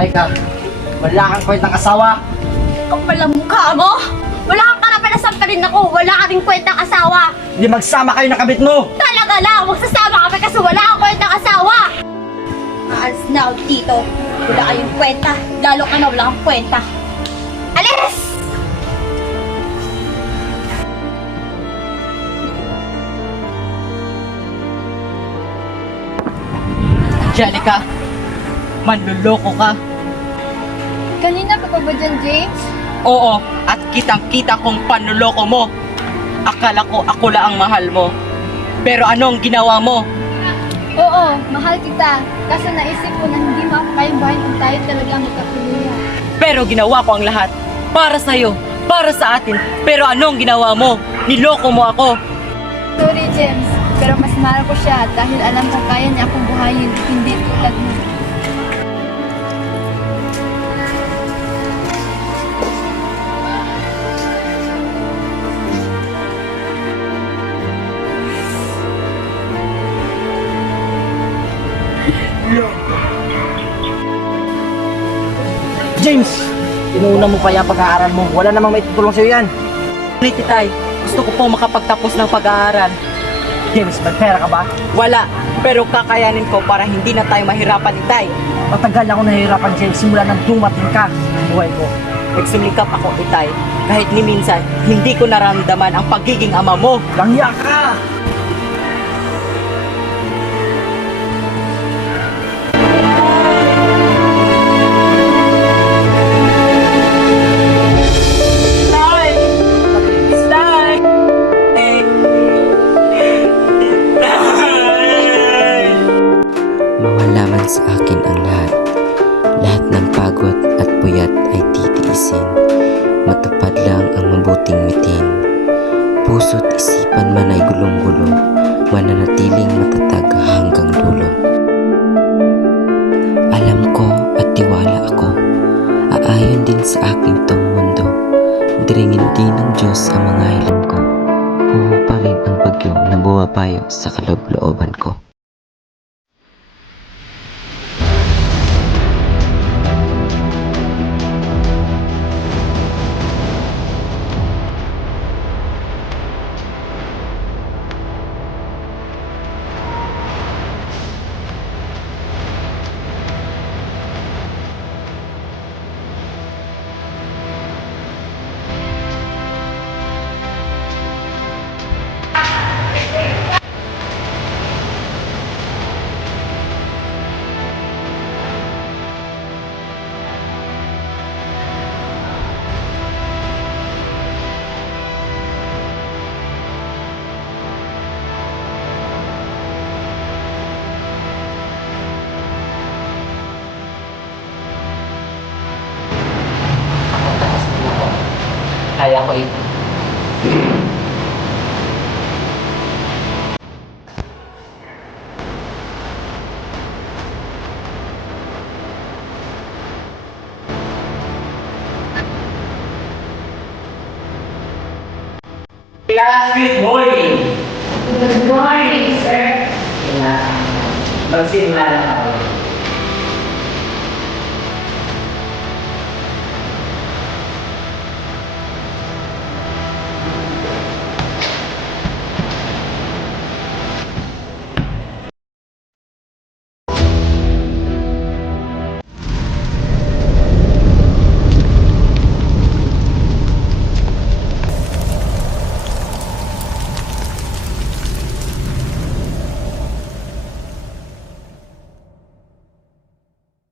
babae ka. Wala kang kwentang asawa. Kapal ang mukha mo! Wala kang karapan na sampalin ako! Wala ka ring kwentang asawa! Hindi magsama kayo ng kabit mo. Talaga lang! Magsasama kami kasi wala kang kwentang asawa! Aalis na ako dito. Wala kayong kwenta. Lalo ka na wala kang kwenta. Alis! Angelica, manluloko ka. Kanina ka pa ba dyan, James? Oo, at kitang-kita kong panluloko mo. Akala ko ako lang ang mahal mo. Pero anong ginawa mo? Oo, mahal kita. Kaso naisip ko na hindi mo ako kayang buhayin kung tayo talaga magkakuluyan. Pero ginawa ko ang lahat. Para sa'yo, para sa atin. Pero anong ginawa mo? Niloko mo ako. Sorry, James. Pero mas mahal ko siya dahil alam kong kaya niya akong buhayin, hindi tulad mo. James, inuuna mo pa yung pag-aaral mo. Wala namang may tutulong sa'yo yan. Titay, gusto ko pong makapagtapos ng pag-aaral. James, may pera ka ba? Wala, pero kakayanin ko para hindi na tayo mahirapan, Itay. Matagal ako nahihirapan, James, simula nang dumating ka sa buhay ko. Nagsumikap ako, Itay. Kahit ni minsan, hindi ko naramdaman ang pagiging ama mo. Langya ka! Mawala man sa akin ang lahat. Lahat ng pagod at puyat ay titiisin. Matupad lang ang mabuting mitin. Puso't isipan man ay gulong-gulo, mananatiling matatag hanggang dulo. Alam ko at tiwala ako, aayon din sa aking tong mundo. Diringin din ng Diyos ang mga hiling ko. Buho pa rin ang bagyo na bumapayo sa kaloob-looban ko. Kaya ko ito. Class, good morning! Good morning, sir. Magsimula lang ako.